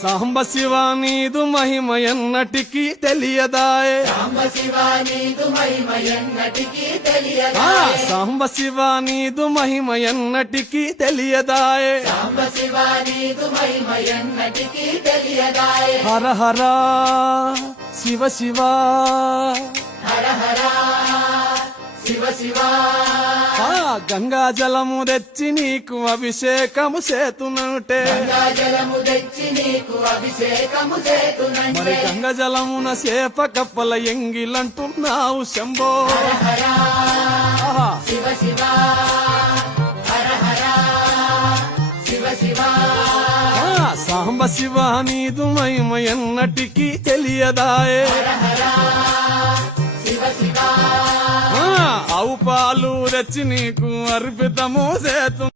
సాంబ శివ నీదు మహిమ ఎన్నటికీ తెలియదాయే, సాంబ శివ నీదు మహిమ ఎన్నటికీ తెలియదాయే, సాంబ శివ నీదు మహిమ ఎన్నటికీ తెలియదాయే, సాంబ శివ నీదు మహిమ ఎన్నటికీ తెలియదాయే. హర హర శివ శివ, హర హర శివ శివ, గంగా జలము తెచ్చి నీకు అభిషేకము చేతునంటే, గంగా జలము తెచ్చి నీకు అభిషేకము మరి చేతునంటే, గంగ జలమున చేప కప్పల ఎంగిలంటున్నావు శంభో. హర హర ఆహా. శివ శివ, హర హర శివ శివ, సాంబ శివ నీదు మహిమ ఎన్నటికీ తెలియదాయే, హర హర శివ శివ, ఆవు పాలు తెచ్చి నీకు అర్పితము చేతు